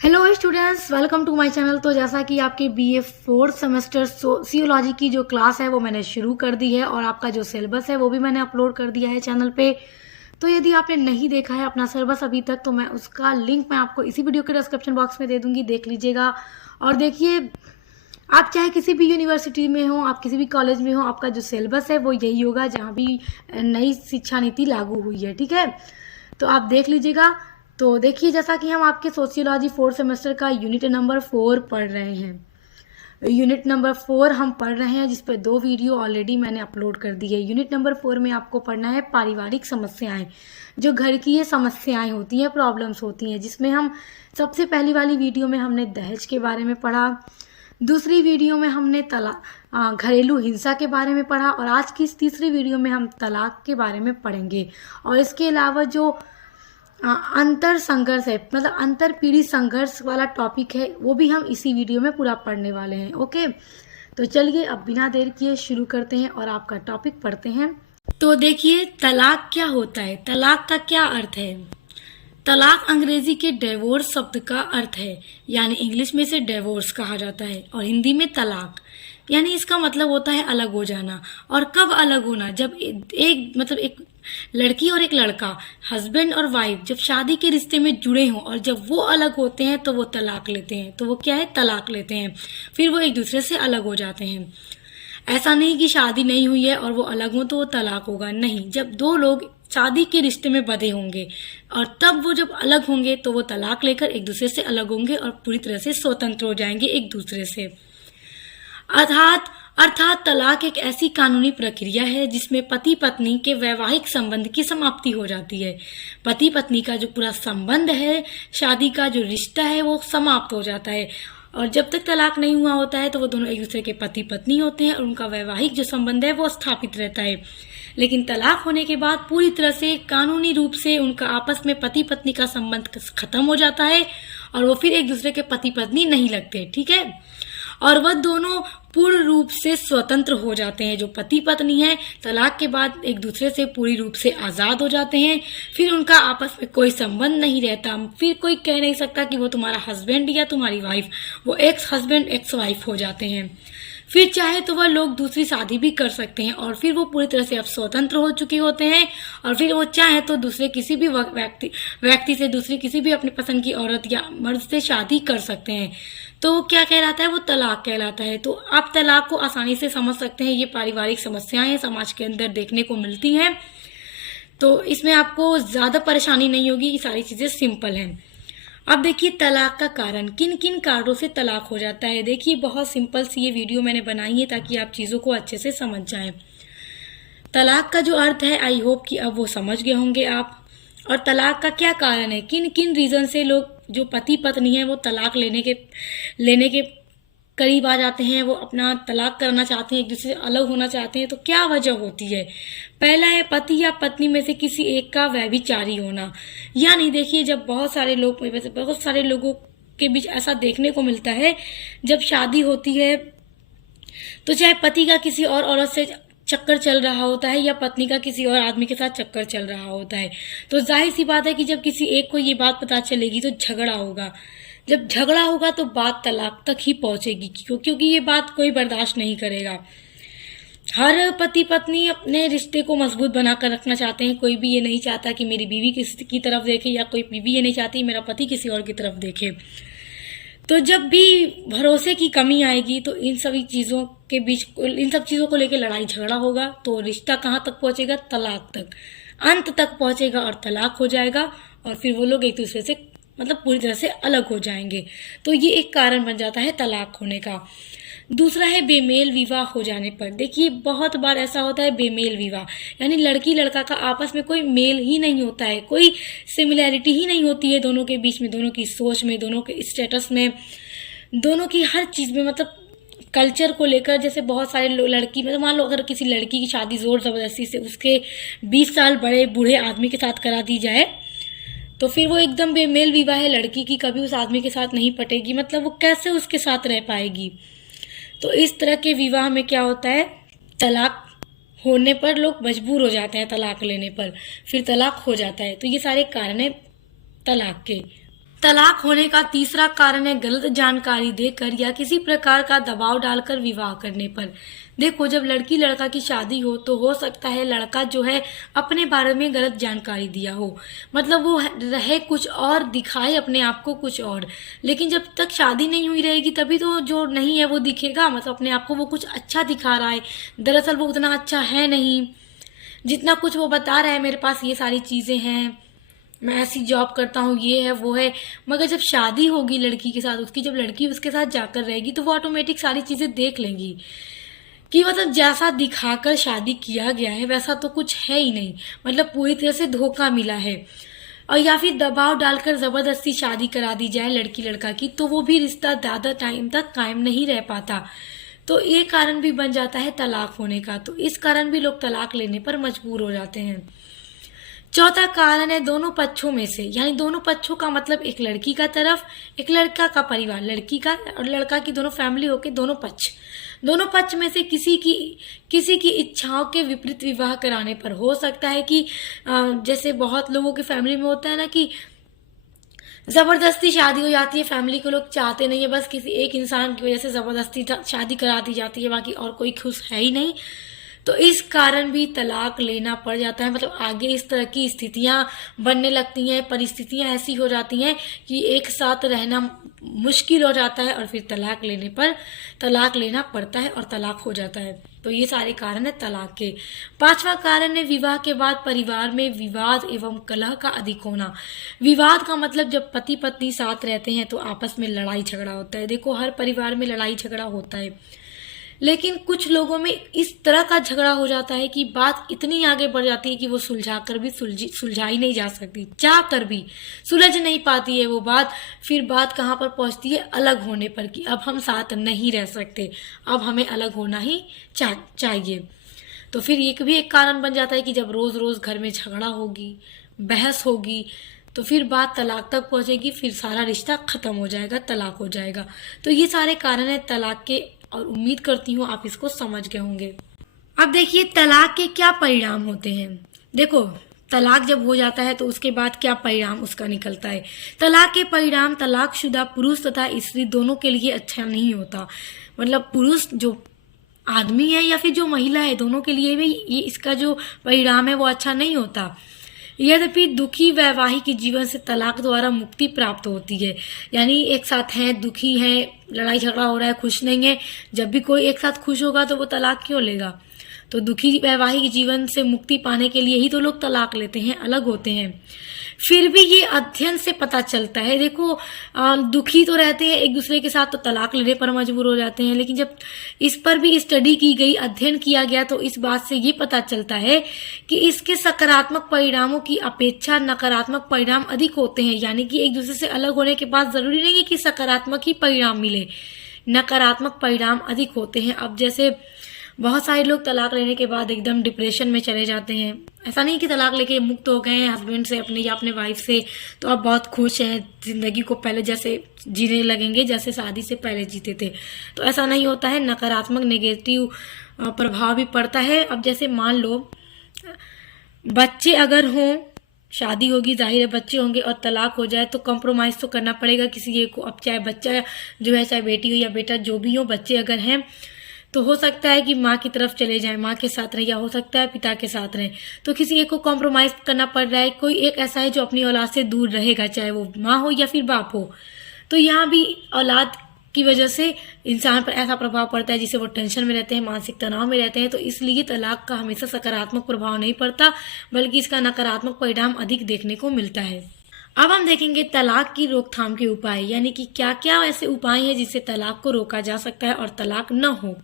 Hello students, welcome to my channel. तो जैसा कि आपके बीए फोर्थ सेमेस्टर सोशियोलॉजी की जो क्लास है वो मैंने शुरू कर दी है और आपका जो सिलेबस है वो भी मैंने अपलोड कर दिया है चैनल पे। तो यदि आपने नहीं देखा है अपना सिलेबस अभी तक तो मैं उसका लिंक मैं आपको इसी वीडियो के डिस्क्रिप्शन बॉक्स में दे दूंगी, देख लीजिएगा। और देखिए, आप चाहे किसी भी यूनिवर्सिटी में हो, आप किसी भी कॉलेज में हो, आपका जो सिलेबस है वो यही होगा जहाँ भी नई शिक्षा नीति लागू हुई है। ठीक है, तो आप देख लीजिएगा। तो देखिए, जैसा कि हम आपके सोशियोलॉजी फोर्थ सेमेस्टर का यूनिट नंबर 4 पढ़ रहे हैं। यूनिट नंबर 4 हम पढ़ रहे हैं, जिस पर 2 वीडियो ऑलरेडी मैंने अपलोड कर दी है। यूनिट नंबर 4 में आपको पढ़ना है पारिवारिक समस्याएं, जो घर की ये समस्याएं होती हैं, प्रॉब्लम्स होती हैं, जिसमें हम सबसे पहली वाली वीडियो में हमने दहेज के बारे में पढ़ा, दूसरी वीडियो में हमने घरेलू हिंसा के बारे में पढ़ा और आज की इस तीसरी वीडियो में हम तलाक के बारे में पढ़ेंगे। और इसके अलावा जो अंतर संघर्ष है, मतलब अंतर पीढ़ी संघर्ष वाला टॉपिक है, वो भी हम इसी वीडियो में पूरा पढ़ने वाले हैं। ओके, तो चलिए अब बिना देर किए शुरू करते हैं और आपका टॉपिक पढ़ते हैं। तो देखिए, तलाक क्या होता है, तलाक का क्या अर्थ है। तलाक अंग्रेजी के डिवोर्स शब्द का अर्थ है, यानी इंग्लिश में से डिवोर्स कहा जाता है और हिंदी में तलाक, यानी इसका मतलब होता है अलग हो जाना। और कब अलग होना, जब एक लड़की और एक लड़का, हस्बैंड और वाइफ, जब शादी के रिश्ते में जुड़े हों और जब वो अलग होते हैं तो वो तलाक लेते हैं। तो वो क्या है, तलाक लेते हैं, फिर वो एक दूसरे से अलग हो जाते हैं। ऐसा नहीं कि शादी नहीं हुई है और वो अलग हो तो वो तलाक होगा, नहीं। जब दो लोग शादी के रिश्ते में बंधे होंगे और तब वो जब अलग होंगे तो वो तलाक लेकर एक दूसरे से अलग होंगे और पूरी तरह से स्वतंत्र हो जाएंगे एक दूसरे से। अर्थात तलाक एक ऐसी कानूनी प्रक्रिया है जिसमें पति पत्नी के वैवाहिक संबंध की समाप्ति हो जाती है। पति पत्नी का जो पूरा संबंध है, शादी का जो रिश्ता है, वो समाप्त हो जाता है। और जब तक तलाक नहीं हुआ होता है तो वो दोनों एक दूसरे के पति पत्नी होते हैं और उनका वैवाहिक जो संबंध है वो स्थापित रहता है। लेकिन तलाक होने के बाद पूरी तरह से कानूनी रूप से उनका आपस में पति पत्नी का संबंध खत्म हो जाता है और वो फिर एक दूसरे के पति पत्नी नहीं लगते। ठीक है, और वह दोनों पूर्ण रूप से स्वतंत्र हो जाते हैं। जो पति पत्नी है, तलाक के बाद एक दूसरे से पूरी रूप से आजाद हो जाते हैं। फिर उनका आपस में कोई संबंध नहीं रहता, फिर कोई कह नहीं सकता कि वो तुम्हारा हस्बैंड या तुम्हारी वाइफ, वो एक्स हस्बैंड एक्स वाइफ हो जाते हैं। फिर चाहे तो वह लोग दूसरी शादी भी कर सकते हैं और फिर वो पूरी तरह से अब स्वतंत्र हो चुके होते हैं और फिर वो चाहे तो दूसरे किसी भी व्यक्ति से, दूसरी किसी भी अपनी पसंद की औरत या मर्द से शादी कर सकते हैं। तो वो क्या कहलाता है, वो तलाक कहलाता है। तो आप तलाक को आसानी से समझ सकते हैं, ये पारिवारिक समस्याएं समाज के अंदर देखने को मिलती हैं, तो इसमें आपको ज्यादा परेशानी नहीं होगी, ये सारी चीजें सिंपल हैं। अब देखिए, तलाक का कारण, किन किन कारणों से तलाक हो जाता है। देखिए, बहुत सिंपल सी ये वीडियो मैंने बनाई है ताकि आप चीज़ों को अच्छे से समझ जाएं। तलाक का जो अर्थ है, आई होप कि अब वो समझ गए होंगे आप। और तलाक का क्या कारण है, किन किन रीज़न से लोग जो पति पत्नी है वो तलाक लेने के करीब आ जाते हैं, वो अपना तलाक करना चाहते हैं, एक दूसरे से अलग होना चाहते हैं। तो क्या वजह होती है। पहला है पति या पत्नी में से किसी एक का व्यभिचारी होना। यानी देखिए, जब बहुत सारे लोगों के बीच ऐसा देखने को मिलता है, जब शादी होती है तो चाहे पति का किसी और औरत से चक्कर चल रहा होता है या पत्नी का किसी और आदमी के साथ चक्कर चल रहा होता है, तो जाहिर सी बात है कि जब किसी एक को ये बात पता चलेगी तो झगड़ा होगा। जब झगड़ा होगा तो बात तलाक तक ही पहुंचेगी, क्योंकि ये बात कोई बर्दाश्त नहीं करेगा। हर पति पत्नी अपने रिश्ते को मजबूत बनाकर रखना चाहते हैं। कोई भी ये नहीं चाहता कि मेरी बीवी किसी की तरफ देखे, या कोई बीवी ये नहीं चाहती मेरा पति किसी और की तरफ देखे। तो जब भी भरोसे की कमी आएगी तो इन सब चीजों को लेकर लड़ाई झगड़ा होगा, तो रिश्ता कहाँ तक पहुंचेगा, तलाक तक, अंत तक पहुंचेगा और तलाक हो जाएगा और फिर वो लोग एक दूसरे से मतलब पूरी तरह से अलग हो जाएंगे। तो ये एक कारण बन जाता है तलाक होने का। दूसरा है बेमेल विवाह हो जाने पर। देखिए, बहुत बार ऐसा होता है बेमेल विवाह, यानी लड़की लड़का का आपस में कोई मेल ही नहीं होता है, कोई सिमिलैरिटी ही नहीं होती है दोनों के बीच में, दोनों की सोच में, दोनों के स्टेटस में, दोनों की हर चीज में, मतलब कल्चर को लेकर। जैसे बहुत सारे लड़की, मतलब मान लो अगर किसी लड़की की शादी जोर जबरदस्ती से उसके 20 साल बड़े बूढ़े आदमी के साथ करा दी जाए तो फिर वो एकदम बेमेल विवाह है। लड़की की कभी उस आदमी के साथ नहीं पटेगी, मतलब वो कैसे उसके साथ रह पाएगी। तो इस तरह के विवाह में क्या होता है, तलाक होने पर लोग मजबूर हो जाते हैं, तलाक लेने पर फिर तलाक हो जाता है। तो ये सारे कारण है तलाक के। तलाक होने का तीसरा कारण है गलत जानकारी देकर या किसी प्रकार का दबाव डालकर विवाह करने पर। देखो, जब लड़की लड़का की शादी हो तो हो सकता है लड़का जो है अपने बारे में गलत जानकारी दिया हो, मतलब वो रहे कुछ और, दिखाए अपने आप को कुछ और। लेकिन जब तक शादी नहीं हुई रहेगी तभी तो जो नहीं है वो दिखेगा, मतलब अपने आप को वो कुछ अच्छा दिखा रहा है, दरअसल वो उतना अच्छा है नहीं। जितना कुछ वो बता रहा है मेरे पास ये सारी चीजें हैं, मैं ऐसी जॉब करता हूँ, ये है वो है, मगर जब शादी होगी लड़की के साथ, उसकी जब लड़की उसके साथ जाकर रहेगी तो वो ऑटोमेटिक सारी चीजें देख लेंगी कि मतलब जैसा दिखाकर शादी किया गया है वैसा तो कुछ है ही नहीं, मतलब पूरी तरह से धोखा मिला है। और या फिर दबाव डालकर जबरदस्ती शादी करा दी जाए लड़की लड़का की, तो वो भी रिश्ता ज्यादा टाइम तक कायम नहीं रह पाता। तो ये कारण भी बन जाता है तलाक होने का। तो इस कारण भी लोग तलाक लेने पर मजबूर हो जाते हैं। चौथा कारण है दोनों पक्षों में से, यानी दोनों पक्षों का मतलब एक लड़की का तरफ, एक लड़का का परिवार, लड़की का और लड़का की दोनों फैमिली होके दोनों पक्ष में से किसी की इच्छाओं के विपरीत विवाह कराने पर। हो सकता है कि जैसे बहुत लोगों की फैमिली में होता है ना कि जबरदस्ती शादी हो जाती है, फैमिली के लोग चाहते नहीं है, बस किसी एक इंसान की वजह से जबरदस्ती शादी करा दी जाती है, बाकी और कोई खुश है ही नहीं। तो इस कारण भी तलाक लेना पड़ जाता है, मतलब आगे इस तरह की स्थितियां बनने लगती हैं, परिस्थितियां ऐसी हो जाती हैं कि एक साथ रहना मुश्किल हो जाता है और फिर तलाक लेना पड़ता है और तलाक हो जाता है। तो ये सारे कारण है तलाक के। पांचवा कारण है विवाह के बाद परिवार में विवाद एवं कलह का अधिक होना। विवाद का मतलब जब पति पत्नी साथ रहते हैं तो आपस में लड़ाई झगड़ा होता है। देखो, हर परिवार में लड़ाई झगड़ा होता है, लेकिन कुछ लोगों में इस तरह का झगड़ा हो जाता है कि बात इतनी आगे बढ़ जाती है कि वो सुलझाकर भी सुलझाई नहीं जा सकती, चाह कर भी सुलझ नहीं पाती है वो बात। फिर बात कहाँ पर पहुंचती है, अलग होने पर, कि अब हम साथ नहीं रह सकते, अब हमें अलग होना ही चाहिए। तो फिर ये भी एक कारण बन जाता है कि जब रोज रोज घर में झगड़ा होगी, बहस होगी, तो फिर बात तलाक तक पहुंचेगी, फिर सारा रिश्ता खत्म हो जाएगा, तलाक हो जाएगा। तो ये सारे कारण है तलाक के, और उम्मीद करती हूँ आप इसको समझ गए होंगे। अब देखिए तलाक के क्या परिणाम होते हैं। देखो, तलाक जब हो जाता है तो उसके बाद क्या परिणाम उसका निकलता है। तलाक के परिणाम तलाकशुदा पुरुष तथा स्त्री दोनों के लिए अच्छा नहीं होता, मतलब पुरुष जो आदमी है या फिर जो महिला है, दोनों के लिए भी ये इसका जो परिणाम है वो अच्छा नहीं होता। यद्यपि दुखी वैवाहिक जीवन से तलाक द्वारा मुक्ति प्राप्त होती है, यानी एक साथ हैं, दुखी हैं, लड़ाई झगड़ा हो रहा है, खुश नहीं है, जब भी कोई एक साथ खुश होगा तो वो तलाक क्यों लेगा। तो दुखी वैवाहिक जीवन से मुक्ति पाने के लिए ही तो लोग तलाक लेते हैं, अलग होते हैं। फिर भी ये अध्ययन से पता चलता है, देखो दुखी तो रहते हैं एक दूसरे के साथ तो तलाक लेने पर मजबूर हो जाते हैं, लेकिन जब इस पर भी स्टडी की गई, अध्ययन किया गया, तो इस बात से ये पता चलता है कि इसके सकारात्मक परिणामों की अपेक्षा नकारात्मक परिणाम अधिक होते हैं। यानी कि एक दूसरे से अलग होने के बाद जरूरी नहीं है कि सकारात्मक ही परिणाम मिले, नकारात्मक परिणाम अधिक होते हैं। अब जैसे बहुत सारे लोग तलाक लेने के बाद एकदम डिप्रेशन में चले जाते हैं। ऐसा नहीं कि तलाक लेके मुक्त हो गए हैं हस्बैंड से अपने या अपने वाइफ से तो अब बहुत खुश हैं, जिंदगी को पहले जैसे जीने लगेंगे जैसे शादी से पहले जीते थे, तो ऐसा नहीं होता है। नकारात्मक नेगेटिव प्रभाव भी पड़ता है। अब जैसे मान लो बच्चे अगर हों, शादी होगी, जाहिर है बच्चे होंगे और तलाक हो जाए तो कॉम्प्रोमाइज तो करना पड़ेगा किसी एक को। अब चाहे बच्चा जो है, चाहे बेटी हो या बेटा, जो भी हो, बच्चे अगर हैं तो हो सकता है कि माँ की तरफ चले जाएं, माँ के साथ रहे, या हो सकता है पिता के साथ रहें, तो किसी एक को कॉम्प्रोमाइज करना पड़ रहा है। कोई एक ऐसा है जो अपनी औलाद से दूर रहेगा, चाहे वो माँ हो या फिर बाप हो। तो यहाँ भी औलाद की वजह से इंसान पर ऐसा प्रभाव पड़ता है जिससे वो टेंशन में रहते हैं, मानसिक तनाव में रहते हैं। तो इसलिए तलाक का हमेशा सकारात्मक प्रभाव नहीं पड़ता, बल्कि इसका नकारात्मक परिणाम अधिक देखने को मिलता है। अब हम देखेंगे तलाक की रोकथाम के उपाय, यानी कि क्या क्या ऐसे उपाय हैं जिससे तलाक को रोका जा सकता है और तलाक न हो।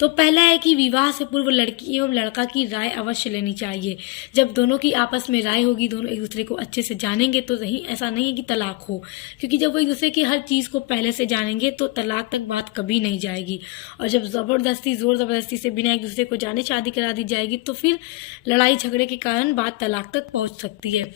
तो पहला है कि विवाह से पूर्व लड़की एवं लड़का की राय अवश्य लेनी चाहिए। जब दोनों की आपस में राय होगी, दोनों एक दूसरे को अच्छे से जानेंगे, तो ऐसा नहीं है कि तलाक हो, क्योंकि जब वो एक दूसरे की हर चीज को पहले से जानेंगे तो तलाक तक बात कभी नहीं जाएगी। और जब जोर जबरदस्ती से बिना एक दूसरे को जाने शादी करा दी जाएगी तो फिर लड़ाई झगड़े के कारण बात तलाक तक पहुंच सकती है।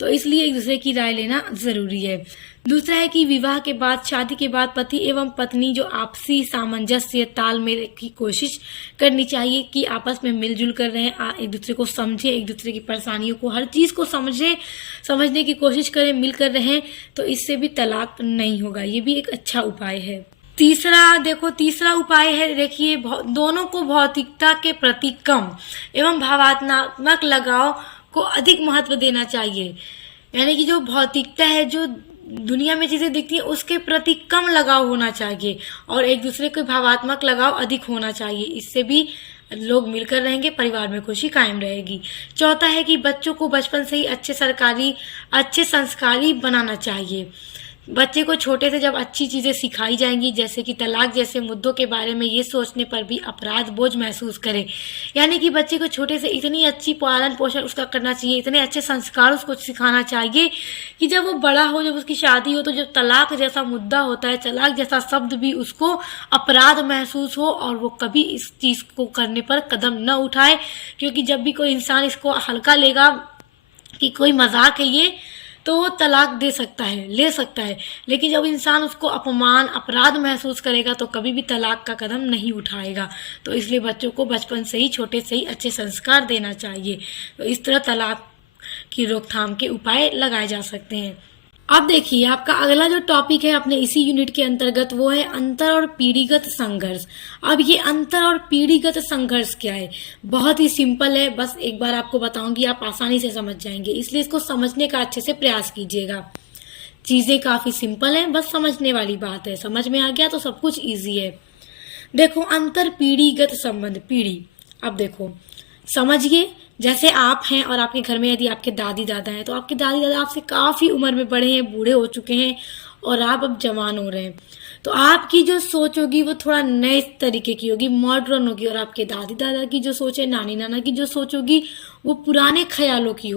तो इसलिए एक दूसरे की राय लेना जरूरी है। दूसरा है कि विवाह के बाद, शादी के बाद पति एवं पत्नी जो आपसी सामंजस्य तालमेल की कोशिश करनी चाहिए कि आपस में मिलजुल कर रहे हैं, एक दूसरे को समझें, एक दूसरे की परेशानियों को, हर चीज़ को समझने की कोशिश करें, मिलकर रहें, तो इससे भी तलाक नहीं होगा। ये भी एक अच्छा उपाय है। तीसरा उपाय है, देखिए, दोनों को भौतिकता के प्रति कम एवं भावनात्मक लगाव को अधिक महत्व देना चाहिए। यानी कि जो भौतिकता है, जो दुनिया में चीजें दिखती हैं, उसके प्रति कम लगाव होना चाहिए और एक दूसरे के भावात्मक लगाव अधिक होना चाहिए। इससे भी लोग मिलकर रहेंगे, परिवार में खुशी कायम रहेगी। चौथा है कि बच्चों को बचपन से ही अच्छे संस्कारी बनाना चाहिए। बच्चे को छोटे से जब अच्छी चीजें सिखाई जाएंगी, जैसे कि तलाक जैसे मुद्दों के बारे में ये सोचने पर भी अपराध बोझ महसूस करे। यानी कि बच्चे को छोटे से इतनी अच्छी पालन पोषण उसका करना चाहिए, इतने अच्छे संस्कार उसको सिखाना चाहिए कि जब वो बड़ा हो, जब उसकी शादी हो, तो जब तलाक जैसा मुद्दा होता है, तलाक जैसा शब्द भी उसको अपराध महसूस हो और वो कभी इस चीज को करने पर कदम न उठाए। क्योंकि जब भी कोई इंसान इसको हल्का लेगा कि कोई मजाक है ये, तो वो तलाक ले सकता है, लेकिन जब इंसान उसको अपमान, अपराध महसूस करेगा तो कभी भी तलाक का कदम नहीं उठाएगा। तो इसलिए बच्चों को बचपन से ही, छोटे से ही अच्छे संस्कार देना चाहिए। तो इस तरह तलाक की रोकथाम के उपाय लगाए जा सकते हैं। अब देखिए, आपका अगला जो टॉपिक है अपने इसी यूनिट के अंतर्गत, वो है अंतर और पीढ़ीगत संघर्ष। अब ये अंतर और पीढ़ीगत संघर्ष क्या है? बहुत ही सिंपल है, बस एक बार आपको बताऊंगी, आप आसानी से समझ जाएंगे, इसलिए इसको समझने का अच्छे से प्रयास कीजिएगा। चीजें काफी सिंपल हैं, बस समझने वाली बात है। समझ में आ गया तो सब कुछ ईजी है। देखो, अंतर पीढ़ीगत संबंध, पीढ़ी। अब देखो, समझिए, जैसे आप हैं और आपके घर में यदि आपके दादी दादा हैं, तो आपके दादी दादा आपसे काफी उम्र में बड़े हैं, बूढ़े हो चुके हैं और आप अब जवान हो रहे हैं। तो आपकी जो सोच होगी वो थोड़ा नए तरीके की होगी, मॉडर्न होगी, और आपके दादी दादा की जो सोच है, नानी नाना की जो सोच होगी, वो पुराने ख्यालों की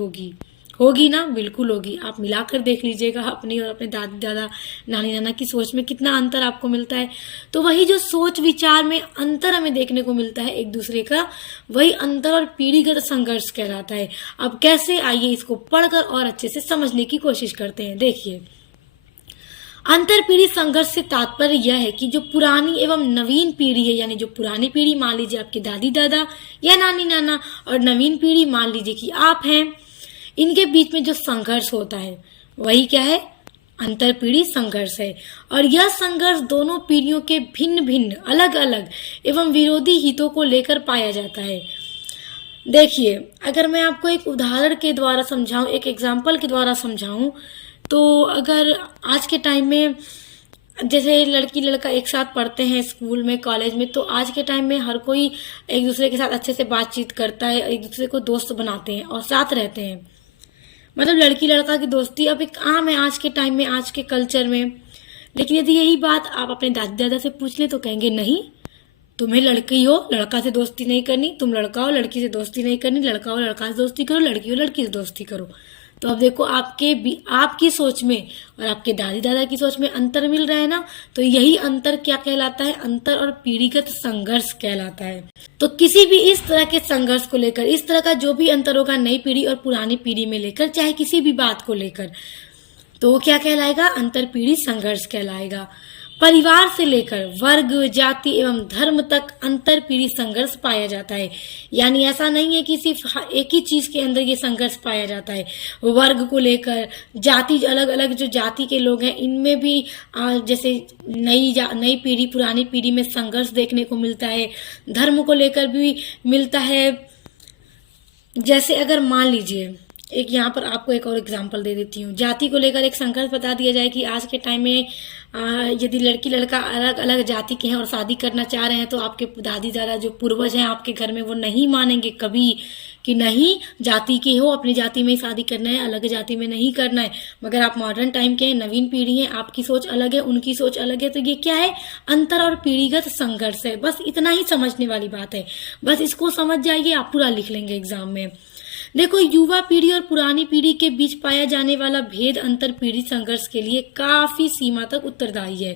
होगी ना, बिल्कुल होगी। आप मिलाकर देख लीजिएगा अपनी और अपने दादी दादा, नानी नाना की सोच में कितना अंतर आपको मिलता है। तो वही जो सोच विचार में अंतर हमें देखने को मिलता है एक दूसरे का, वही अंतर और पीढ़ीगत संघर्ष कहलाता है। अब कैसे, आइए इसको पढ़कर और अच्छे से समझने की कोशिश करते हैं। देखिए, अंतर पीढ़ी संघर्ष से तात्पर्य यह है कि जो पुरानी एवं नवीन पीढ़ी है, यानी जो पुरानी पीढ़ी मान लीजिए आपके दादी दादा या नानी नाना, और नवीन पीढ़ी मान लीजिए कि आप हैं, इनके बीच में जो संघर्ष होता है वही क्या है? अंतर पीढ़ी संघर्ष है। और यह संघर्ष दोनों पीढ़ियों के भिन्न भिन्न, अलग अलग एवं विरोधी हितों को लेकर पाया जाता है। देखिए, अगर मैं आपको एक उदाहरण के द्वारा समझाऊं, एक एग्जाम्पल के द्वारा समझाऊं, तो अगर आज के टाइम में जैसे लड़की लड़का एक साथ पढ़ते हैं स्कूल में, कॉलेज में, तो आज के टाइम में हर कोई एक दूसरे के साथ अच्छे से बातचीत करता है, एक दूसरे को दोस्त बनाते हैं और साथ रहते हैं। मतलब लड़की लड़का की दोस्ती अब एक आम है आज के टाइम में, आज के कल्चर में। लेकिन यदि यही बात आप अपने दादी दादा से पूछ ले तो कहेंगे नहीं, तुम्हें लड़की हो लड़का से दोस्ती नहीं करनी, तुम लड़का हो लड़की से दोस्ती नहीं करनी, लड़का हो लड़का से दोस्ती करो, लड़की हो लड़की से दोस्ती करो। तो अब देखो, आपकी सोच में और आपके दादी दादा की सोच में अंतर मिल रहा है ना, तो यही अंतर क्या कहलाता है? अंतर और पीढ़ीगत संघर्ष कहलाता है। तो किसी भी इस तरह के संघर्ष को लेकर, इस तरह का जो भी अंतर होगा नई पीढ़ी और पुरानी पीढ़ी में लेकर, चाहे किसी भी बात को लेकर, तो वो क्या कहलाएगा? अंतर पीढ़ी संघर्ष कहलाएगा। परिवार से लेकर वर्ग, जाति एवं धर्म तक अंतर पीढ़ी संघर्ष पाया जाता है। यानी ऐसा नहीं है कि सिर्फ एक ही चीज के अंदर ये संघर्ष पाया जाता है। वर्ग को लेकर, जाति, अलग अलग जो जाति के लोग हैं इनमें भी जैसे नई पीढ़ी पुरानी पीढ़ी में संघर्ष देखने को मिलता है। धर्म को लेकर भी मिलता है। जैसे अगर मान लीजिए, एक यहाँ पर आपको एक और एग्जांपल दे देती हूँ। जाति को लेकर एक संघर्ष बता दिया जाए कि आज के टाइम में यदि लड़की लड़का अलग अलग जाति के हैं और शादी करना चाह रहे हैं, तो आपके दादी दादा जो पूर्वज हैं आपके घर में, वो नहीं मानेंगे कभी कि नहीं, जाति के हो, अपनी जाति में ही शादी करना है, अलग जाति में नहीं करना है। मगर आप मॉडर्न टाइम के हैं, नवीन पीढ़ी है, आपकी सोच अलग है, उनकी सोच अलग है। तो ये क्या है? अंतर और पीढ़ीगत संघर्ष है। बस इतना ही समझने वाली बात है। बस इसको समझ जाइए, आप पूरा लिख लेंगे एग्जाम में। देखो, युवा पीढ़ी और पुरानी पीढ़ी के बीच पाया जाने वाला भेद अंतर पीढ़ी संघर्ष के लिए काफी सीमा तक उत्तरदायी है।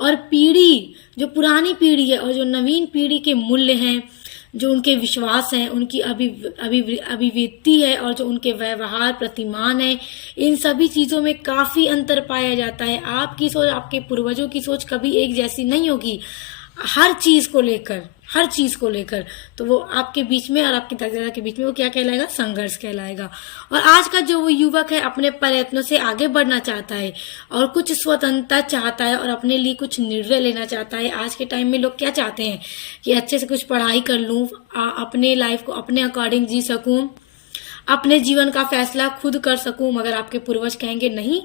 और पीढ़ी, जो पुरानी पीढ़ी है और जो नवीन पीढ़ी के मूल्य हैं, जो उनके विश्वास हैं, उनकी अभिव्यक्ति है और जो उनके व्यवहार प्रतिमान है, इन सभी चीज़ों में काफ़ी अंतर पाया जाता है। आपकी सोच, आपके पूर्वजों की सोच कभी एक जैसी नहीं होगी, हर चीज़ को लेकर, हर चीज़ को लेकर। तो वो आपके बीच में और आपके दादा के बीच में वो क्या कहलाएगा? संघर्ष कहलाएगा। और आज का जो वो युवक है अपने प्रयत्नों से आगे बढ़ना चाहता है और कुछ स्वतंत्रता चाहता है और अपने लिए कुछ निर्णय लेना चाहता है। आज के टाइम में लोग क्या चाहते हैं कि अच्छे से कुछ पढ़ाई कर लूँ, अपने लाइफ को अपने अकॉर्डिंग जी सकूँ, अपने जीवन का फैसला खुद कर सकूं। मगर आपके पूर्वज कहेंगे नहीं,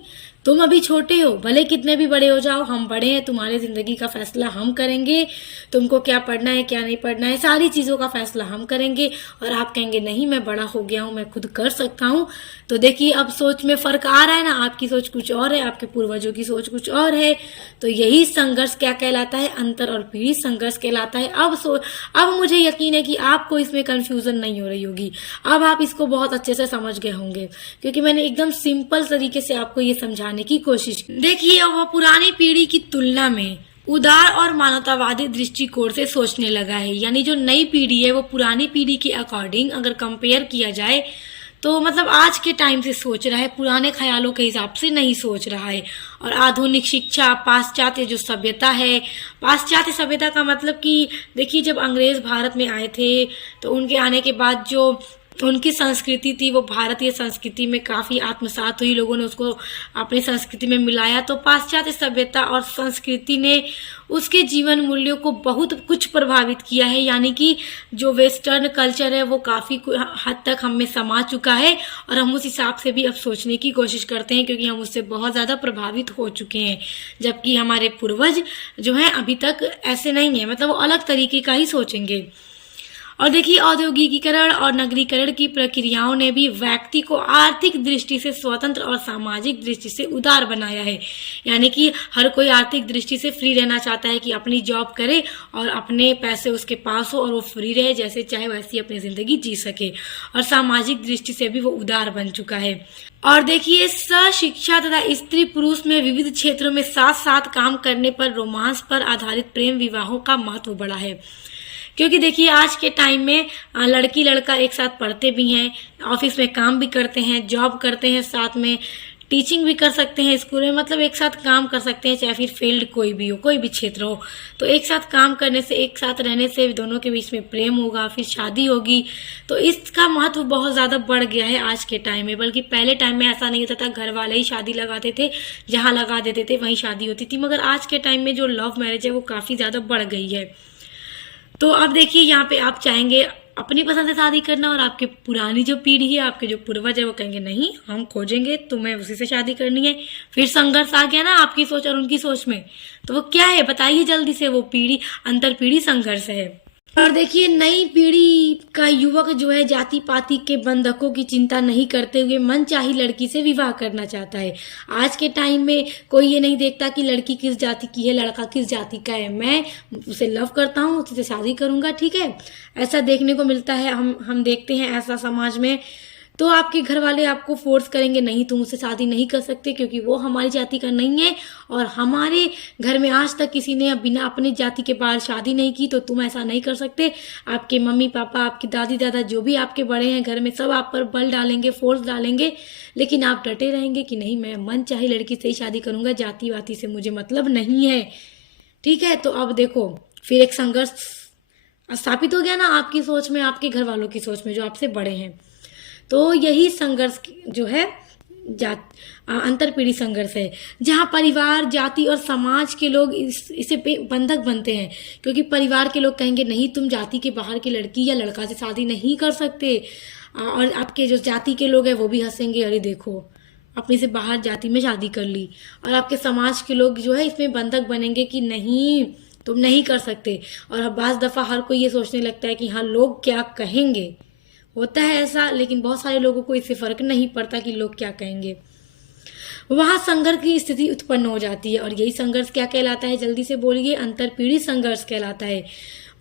तुम अभी छोटे हो, भले कितने भी बड़े हो जाओ, हम बड़े हैं, तुम्हारी जिंदगी का फैसला हम करेंगे, तुमको क्या पढ़ना है क्या नहीं पढ़ना है सारी चीज़ों का फैसला हम करेंगे। और आप कहेंगे नहीं, मैं बड़ा हो गया हूँ, मैं खुद कर सकता हूँ। तो देखिए अब सोच में फर्क आ रहा है ना, आपकी सोच कुछ और है, आपके पूर्वजों की सोच कुछ और है। तो यही संघर्ष क्या कहलाता है? अंतर और पीढ़ी संघर्ष कहलाता है। अब मुझे यकीन है कि आपको इसमें कंफ्यूजन नहीं हो रही होगी, अब आप इसको बहुत अच्छे से समझ गए होंगे, क्योंकि मैंने एकदम सिंपल तरीके से आपको ये समझाने की कोशिश की। देखिए वह पुरानी पीढ़ी की तुलना में उदार और मानवतावादी दृष्टिकोण से सोचने लगा है। यानी जो नई पीढ़ी है वो पुरानी पीढ़ी के अकॉर्डिंग अगर कंपेयर किया जाए तो मतलब आज के टाइम से सोच रहा है, पुराने ख्यालों के हिसाब से नहीं सोच रहा है। और आधुनिक शिक्षा, पाश्चात्य जो सभ्यता है, पाश्चात्य सभ्यता का मतलब कि देखिए जब अंग्रेज भारत में आए थे तो उनके आने के बाद जो उनकी संस्कृति थी वो भारतीय संस्कृति में काफ़ी आत्मसात हुई, लोगों ने उसको अपनी संस्कृति में मिलाया। तो पाश्चात्य सभ्यता और संस्कृति ने उसके जीवन मूल्यों को बहुत कुछ प्रभावित किया है। यानी कि जो वेस्टर्न कल्चर है वो काफ़ी हद तक हम में समा चुका है और हम उस हिसाब से भी अब सोचने की कोशिश करते हैं, क्योंकि हम उससे बहुत ज़्यादा प्रभावित हो चुके हैं। जबकि हमारे पूर्वज जो हैं अभी तक ऐसे नहीं है, मतलब वो अलग तरीके का ही सोचेंगे। और देखिए औद्योगिकीकरण और नगरीकरण की प्रक्रियाओं ने भी व्यक्ति को आर्थिक दृष्टि से स्वतंत्र और सामाजिक दृष्टि से उदार बनाया है। यानी कि हर कोई आर्थिक दृष्टि से फ्री रहना चाहता है कि अपनी जॉब करे और अपने पैसे उसके पास हो और वो फ्री रहे, जैसे चाहे वैसी अपनी जिंदगी जी सके। और सामाजिक दृष्टि से भी वो उदार बन चुका है। और देखिए शिक्षा तथा स्त्री पुरुष में विविध क्षेत्रों में साथ साथ काम करने पर रोमांस पर आधारित प्रेम विवाहों का महत्व बढ़ा है। क्योंकि देखिए आज के टाइम में लड़की लड़का एक साथ पढ़ते भी हैं, ऑफिस में काम भी करते हैं, जॉब करते हैं, साथ में टीचिंग भी कर सकते हैं स्कूल में, मतलब एक साथ काम कर सकते हैं, चाहे फिर फील्ड कोई भी हो, कोई भी क्षेत्र हो। तो एक साथ काम करने से, एक साथ रहने से दोनों के बीच में प्रेम होगा, फिर शादी होगी। तो इसका महत्व बहुत ज़्यादा बढ़ गया है आज के टाइम में। बल्कि पहले टाइम में ऐसा नहीं होता था, घर वाले ही शादी लगाते थे, जहाँ लगा देते थे वहीं शादी होती थी। मगर आज के टाइम में जो लव मैरिज है वो काफ़ी ज़्यादा बढ़ गई है। तो अब देखिए यहाँ पे आप चाहेंगे अपनी पसंद से शादी करना और आपके पुरानी जो पीढ़ी है, आपके जो पूर्वज है वो कहेंगे नहीं, हम खोजेंगे, तुम्हें उसी से शादी करनी है। फिर संघर्ष आ गया ना आपकी सोच और उनकी सोच में। तो वो क्या है बताइए जल्दी से? वो पीढ़ी, अंतर पीढ़ी संघर्ष है। और देखिए नई पीढ़ी का युवक जो है जाति पाति के बंधकों की चिंता नहीं करते हुए मनचाही लड़की से विवाह करना चाहता है। आज के टाइम में कोई ये नहीं देखता कि लड़की किस जाति की है, लड़का किस जाति का है, मैं उसे लव करता हूँ, उससे शादी करूंगा, ठीक है। ऐसा देखने को मिलता है, हम देखते हैं ऐसा समाज में। तो आपके घर वाले आपको फोर्स करेंगे नहीं, तुम उससे शादी नहीं कर सकते क्योंकि वो हमारी जाति का नहीं है, और हमारे घर में आज तक किसी ने बिना अपनी जाति के बाहर शादी नहीं की, तो तुम ऐसा नहीं कर सकते। आपके मम्मी पापा, आपकी दादी दादा, जो भी आपके बड़े हैं घर में, सब आप पर बल डालेंगे, फोर्स डालेंगे, लेकिन आप डटे रहेंगे कि नहीं, मैं मन चाहे लड़की से ही शादी करूंगा, जाति वाति से मुझे मतलब नहीं है, ठीक है। तो अब देखो फिर एक संघर्ष स्थापित हो गया ना आपकी सोच में, आपके घर वालों की सोच में जो आपसे बड़े हैं। तो यही संघर्ष जो है अंतर पीढ़ी संघर्ष है, जहाँ परिवार, जाति और समाज के लोग इसे बंधक बनते हैं। क्योंकि परिवार के लोग कहेंगे नहीं, तुम जाति के बाहर की लड़की या लड़का से शादी नहीं कर सकते, और आपके जो जाति के लोग हैं वो भी हंसेंगे, अरे देखो अपनी से बाहर जाति में शादी कर ली। और आपके समाज के लोग जो है इसमें बंधक बनेंगे कि नहीं, तुम नहीं कर सकते। और बाज़ दफ़ा हर कोई ये सोचने लगता है कि हाँ लोग क्या कहेंगे, होता है ऐसा, लेकिन बहुत सारे लोगों को इससे फर्क नहीं पड़ता कि लोग क्या कहेंगे। वहां संघर्ष की स्थिति उत्पन्न हो जाती है, और यही संघर्ष क्या कहलाता है? जल्दी से बोलिए। अंतर पीढ़ी संघर्ष कहलाता है।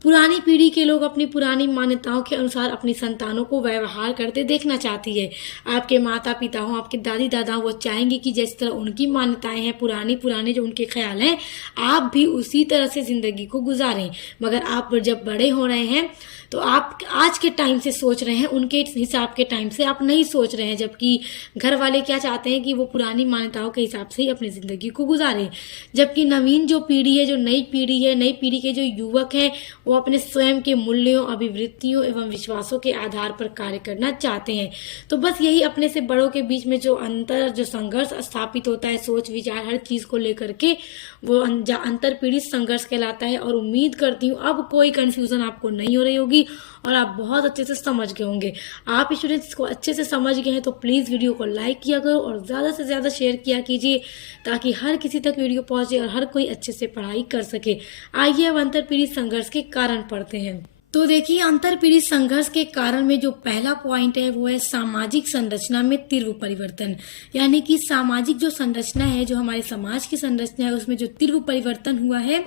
पुरानी पीढ़ी के लोग अपनी पुरानी मान्यताओं के अनुसार अपनी संतानों को व्यवहार करते देखना चाहती है। आपके माता पिता हों, आपके दादी दादा हों, वो चाहेंगे कि जिस तरह उनकी मान्यताएं हैं, पुराने जो उनके ख्याल हैं, आप भी उसी तरह से जिंदगी को गुजारें। मगर आप जब बड़े हो रहे हैं तो आप आज के टाइम से सोच रहे हैं, उनके हिसाब के टाइम से आप नहीं सोच रहे हैं, जबकि घर वाले क्या चाहते हैं कि वो पुरानी मान्यताओं के हिसाब से ही अपनी जिंदगी को गुजारें। जबकि नवीन जो पीढ़ी है, जो नई पीढ़ी है, नई पीढ़ी के जो युवक हैं, वो अपने स्वयं के मूल्यों, अभिवृत्तियों एवं विश्वासों के आधार पर कार्य करना चाहते हैं। तो बस यही अपने से बड़ों के बीच में जो अंतर, जो संघर्ष स्थापित होता है सोच विचार हर चीज को लेकर के, वो अंतर पीढ़ी संघर्ष कहलाता है। और उम्मीद करती हूँ अब कोई कंफ्यूजन आपको नहीं हो रही होगी और आप बहुत अच्छे से समझ गए होंगे। आप स्टूडेंट्स को अच्छे से समझ गए हैं तो प्लीज वीडियो को लाइक किया करो और ज्यादा से ज्यादा शेयर किया कीजिए, ताकि हर किसी तक वीडियो पहुंचे और हर कोई अच्छे से पढ़ाई कर सके। आइए अब अंतर पीढ़ी संघर्ष के कारण पढ़ते हैं। तो देखिए, अंतर पीढ़ी संघर्ष के कारण में जो पहला पॉइंट है वो है सामाजिक संरचना में तीव्र परिवर्तन। यानी कि सामाजिक जो संरचना है, जो हमारे समाज की संरचना है, उसमें जो तीव्र परिवर्तन हुआ है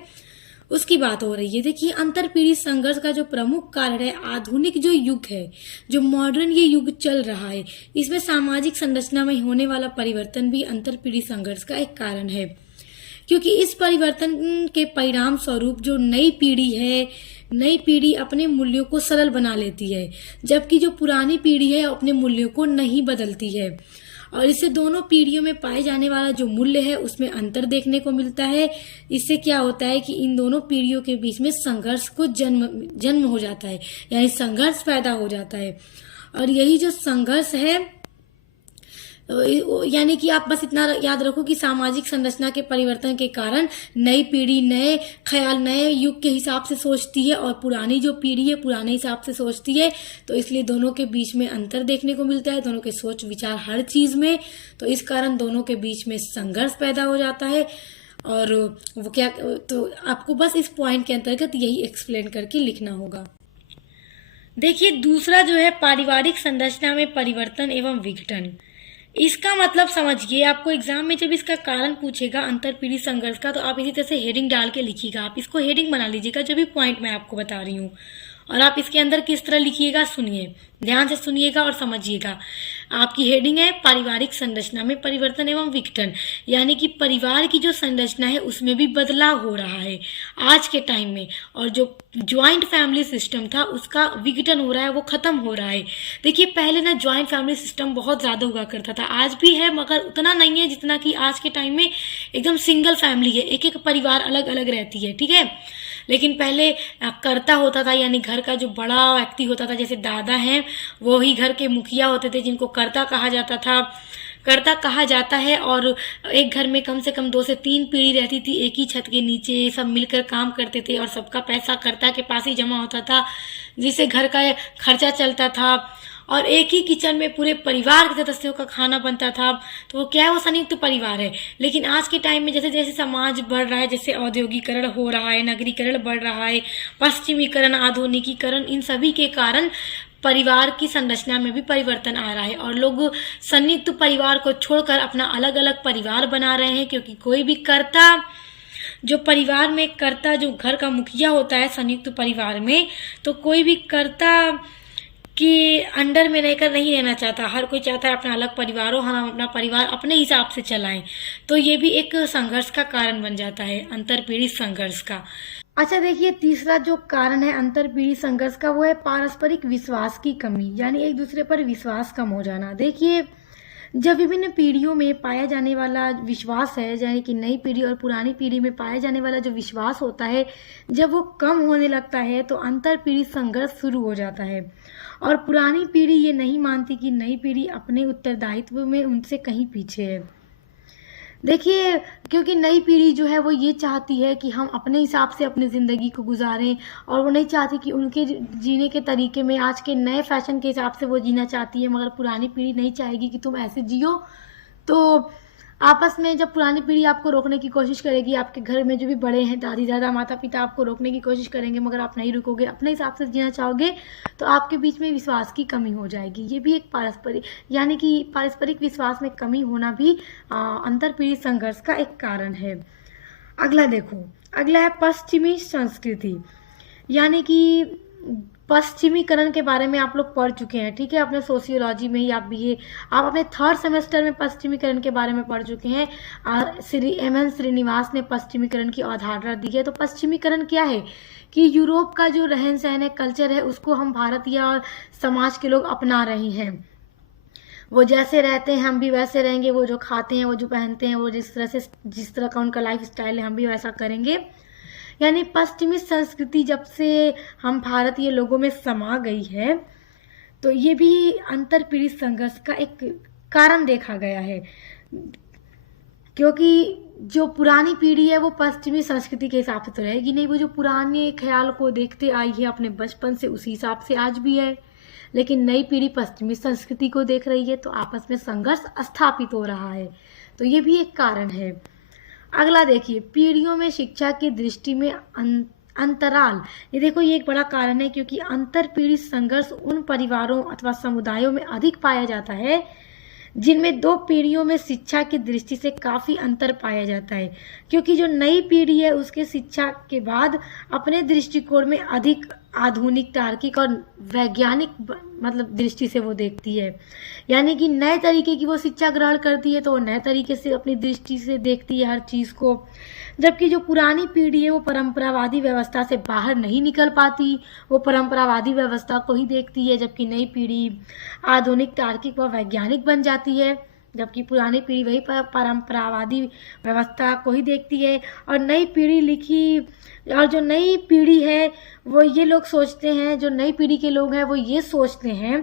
उसकी बात हो रही है। देखिए, अंतर पीढ़ी संघर्ष का जो प्रमुख कारण है, आधुनिक जो युग है, जो मॉडर्न ये युग चल रहा है, इसमें सामाजिक संरचना में होने वाला परिवर्तन भी अंतर पीढ़ी संघर्ष का एक कारण है। क्योंकि इस परिवर्तन के परिणाम स्वरूप जो नई पीढ़ी है, नई पीढ़ी अपने मूल्यों को सरल बना लेती है, जबकि जो पुरानी पीढ़ी है अपने मूल्यों को नहीं बदलती है। और इससे दोनों पीढ़ियों में पाए जाने वाला जो मूल्य है उसमें अंतर देखने को मिलता है। इससे क्या होता है कि इन दोनों पीढ़ियों के बीच में संघर्ष को जन्म हो जाता है, यानी संघर्ष पैदा हो जाता है। और यही जो संघर्ष है, यानी कि आप बस इतना याद रखो कि सामाजिक संरचना के परिवर्तन के कारण नई पीढ़ी नए ख्याल, नए युग के हिसाब से सोचती है और पुरानी जो पीढ़ी है पुराने हिसाब से सोचती है। तो इसलिए दोनों के बीच में अंतर देखने को मिलता है, दोनों के सोच विचार हर चीज में। तो इस कारण दोनों के बीच में संघर्ष पैदा हो जाता है। और वो क्या, तो आपको बस इस पॉइंट के अंतर्गत यही एक्सप्लेन करके लिखना होगा। देखिए, दूसरा जो है पारिवारिक संरचना में परिवर्तन एवं विघटन। इसका मतलब समझिए, आपको एग्जाम में जब इसका कारण पूछेगा अंतर पीढ़ी संघर्ष का, तो आप इसी तरह से हेडिंग डाल के लिखिएगा। आप इसको हेडिंग बना लीजिएगा, जो भी पॉइंट मैं आपको बता रही हूँ। और आप इसके अंदर किस तरह लिखिएगा, सुनिए, ध्यान से सुनिएगा और समझिएगा। आपकी हेडिंग है पारिवारिक संरचना में परिवर्तन एवं विघटन, यानी कि परिवार की जो संरचना है उसमें भी बदलाव हो रहा है आज के टाइम में। और जो ज्वाइंट फैमिली सिस्टम था उसका विघटन हो रहा है, वो खत्म हो रहा है। देखिए, पहले ना ज्वाइंट फैमिली सिस्टम बहुत ज्यादा हुआ करता था, आज भी है मगर उतना नहीं है जितना कि आज के टाइम में एकदम सिंगल फैमिली है, एक एक परिवार अलग अलग रहती है, ठीक है। लेकिन पहले कर्ता होता था, यानी घर का जो बड़ा व्यक्ति होता था, जैसे दादा हैं, वो ही घर के मुखिया होते थे, जिनको कर्ता कहा जाता था, कर्ता कहा जाता है। और एक घर में कम से कम 2 से 3 पीढ़ी रहती थी, एक ही छत के नीचे सब मिलकर काम करते थे और सबका पैसा कर्ता के पास ही जमा होता था, जिससे घर का खर्चा चलता था। और एक ही किचन में पूरे परिवार के सदस्यों का खाना बनता था। तो वो क्या है, वो संयुक्त परिवार है। लेकिन आज के टाइम में जैसे जैसे समाज बढ़ रहा है, जैसे औद्योगिकरण हो रहा है, नगरीकरण बढ़ रहा है, पश्चिमीकरण, आधुनिकीकरण, इन सभी के कारण परिवार की संरचना में भी परिवर्तन आ रहा है और लोग संयुक्त परिवार को छोड़कर अपना अलग अलग परिवार बना रहे हैं। क्योंकि कोई भी कर्ता, जो परिवार में कर्ता, जो घर का मुखिया होता है संयुक्त परिवार में, तो कोई भी कर्ता कि अंडर में रहकर नहीं रहना चाहता। हर कोई चाहता है अपना अलग परिवार हो, हम अपना परिवार अपने हिसाब से चलाएं। तो ये भी एक संघर्ष का कारण बन जाता है, अंतर पीढ़ी संघर्ष का। अच्छा, देखिए, तीसरा जो कारण है अंतर पीढ़ी संघर्ष का, वो है पारस्परिक विश्वास की कमी, यानी एक दूसरे पर विश्वास कम हो जाना। देखिए, जब विभिन्न पीढ़ियों में पाया जाने वाला विश्वास है, यानी कि नई पीढ़ी और पुरानी पीढ़ी में पाया जाने वाला जो विश्वास होता है, जब वो कम होने लगता है तो अंतर पीढ़ी संघर्ष शुरू हो जाता है। और पुरानी पीढ़ी ये नहीं मानती कि नई पीढ़ी अपने उत्तरदायित्व में उनसे कहीं पीछे है। देखिए, क्योंकि नई पीढ़ी जो है वो ये चाहती है कि हम अपने हिसाब से अपनी ज़िंदगी को गुजारें, और वो नहीं चाहती कि उनके जीने के तरीके में आज के नए फैशन के हिसाब से वो जीना चाहती है। मगर पुरानी पीढ़ी नहीं चाहेगी कि तुम ऐसे जियो। तो आपस में जब पुरानी पीढ़ी आपको रोकने की कोशिश करेगी, आपके घर में जो भी बड़े हैं, दादी दादा माता पिता, आपको रोकने की कोशिश करेंगे, मगर आप नहीं रुकोगे, अपने हिसाब से जीना चाहोगे, तो आपके बीच में विश्वास की कमी हो जाएगी। ये भी एक पारस्परिक, यानी कि पारस्परिक विश्वास में कमी होना भी अंतर पीढ़ी संघर्ष का एक कारण है। अगला देखो, अगला है पश्चिमी संस्कृति। यानी कि पश्चिमीकरण के बारे में आप लोग पढ़ चुके हैं, ठीक है, अपने सोशियोलॉजी में ही आप अपने थर्ड सेमेस्टर में पश्चिमीकरण के बारे में पढ़ चुके हैं। और श्री एम.एन. श्रीनिवास ने पश्चिमीकरण की अवधारणा दी है। तो पश्चिमीकरण क्या है कि यूरोप का जो रहन सहन है, कल्चर है, उसको हम भारतीय और समाज के लोग अपना रहे हैं। वो जैसे रहते हैं हम भी वैसे रहेंगे, वो जो खाते हैं, वो जो पहनते हैं, वो जिस तरह का उनका लाइफ स्टाइल है, हम भी वैसा करेंगे। यानी पश्चिमी संस्कृति जब से हम भारतीय लोगों में समा गई है, तो ये भी अंतर पीढ़ी संघर्ष का एक कारण देखा गया है। क्योंकि जो पुरानी पीढ़ी है वो पश्चिमी संस्कृति के हिसाब से तो रहेगी नहीं, वो जो पुराने ख्याल को देखते आई है अपने बचपन से, उसी हिसाब से आज भी है। लेकिन नई पीढ़ी पश्चिमी संस्कृति को देख रही है, तो आपस में संघर्ष स्थापित हो रहा है। तो ये भी एक कारण है। अगला देखिए, पीढ़ियों में शिक्षा की दृष्टि में अंतराल। ये देखो, ये एक बड़ा कारण है, क्योंकि अंतर पीढ़ी संघर्ष उन परिवारों अथवा समुदायों में अधिक पाया जाता है जिनमें दो पीढ़ियों में शिक्षा की दृष्टि से काफ़ी अंतर पाया जाता है। क्योंकि जो नई पीढ़ी है उसके शिक्षा के बाद अपने दृष्टिकोण में अधिक आधुनिक, तार्किक और वैज्ञानिक मतलब दृष्टि से वो देखती है। यानी कि नए तरीके की वो शिक्षा ग्रहण करती है, तो वो नए तरीके से अपनी दृष्टि से देखती है हर चीज़ को। जबकि जो पुरानी पीढ़ी है वो परंपरावादी व्यवस्था से बाहर नहीं निकल पाती, वो परंपरावादी व्यवस्था को ही देखती है। जबकि नई पीढ़ी आधुनिक, तार्किक व वैज्ञानिक बन जाती है, जबकि पुरानी पीढ़ी वही परंपरावादी व्यवस्था को ही देखती है। और जो नई पीढ़ी है वो ये लोग सोचते हैं, जो नई पीढ़ी के लोग हैं वो ये सोचते हैं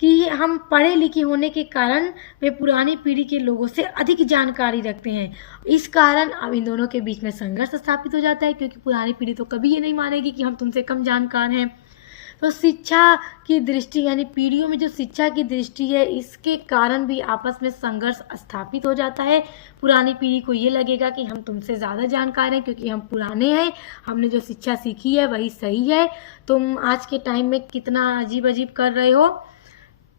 कि हम पढ़े लिखे होने के कारण वे पुरानी पीढ़ी के लोगों से अधिक जानकारी रखते हैं। इस कारण अब इन दोनों के बीच में संघर्ष स्थापित हो जाता है, क्योंकि पुरानी पीढ़ी तो कभी ये नहीं मानेगी कि हम तुमसे कम जानकार हैं। तो शिक्षा की दृष्टि, यानी पीढ़ियों में जो शिक्षा की दृष्टि है, इसके कारण भी आपस में संघर्ष स्थापित हो जाता है। पुरानी पीढ़ी को ये लगेगा कि हम तुमसे ज़्यादा जानकार हैं, क्योंकि हम पुराने हैं, हमने जो शिक्षा सीखी है वही सही है, तुम आज के टाइम में कितना अजीब अजीब कर रहे हो।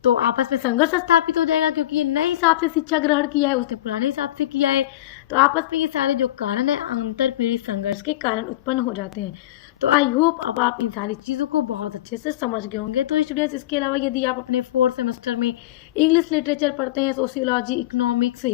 तो आपस में संघर्ष स्थापित हो जाएगा, क्योंकि ये नए हिसाब से शिक्षा ग्रहण किया है, उसने पुराने हिसाब से किया है। तो आपस में ये सारे जो कारण है अंतर पीढ़ी संघर्ष के कारण उत्पन्न हो जाते हैं। तो आई होप अब आप इन सारी चीज़ों को बहुत अच्छे से समझ गए होंगे। तो स्टूडेंट्स, इसके अलावा यदि आप अपने 4th सेमेस्टर में इंग्लिश लिटरेचर पढ़ते हैं, sociology, economics,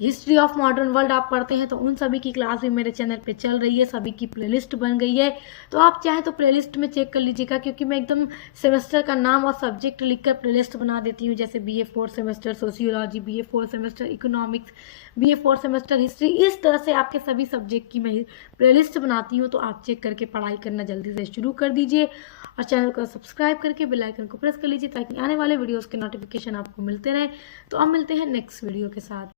history of modern world आप पढ़ते हैं, तो उन सभी की क्लास भी मेरे चैनल पे चल रही है, सभी की प्लेलिस्ट बन गई है। तो आप चाहें तो प्लेलिस्ट में चेक कर लीजिएगा, क्योंकि मैं एकदम सेमेस्टर का नाम और सब्जेक्ट लिखकर प्लेलिस्ट बना देती हूँ। जैसे BA 4th semester sociology, BA 4th semester economics, BA 4th semester history, इस तरह से आपके सभी सब्जेक्ट की मैं प्लेलिस्ट बनाती हूँ। तो आप चेक करके पढ़ाई करना जल्दी से शुरू कर दीजिए, और चैनल को सब्सक्राइब करके बेल आइकन को प्रेस कर लीजिए, ताकि आने वाले वीडियोज़ के नोटिफिकेशन आपको मिलते रहे। तो अब मिलते हैं नेक्स्ट वीडियो के साथ।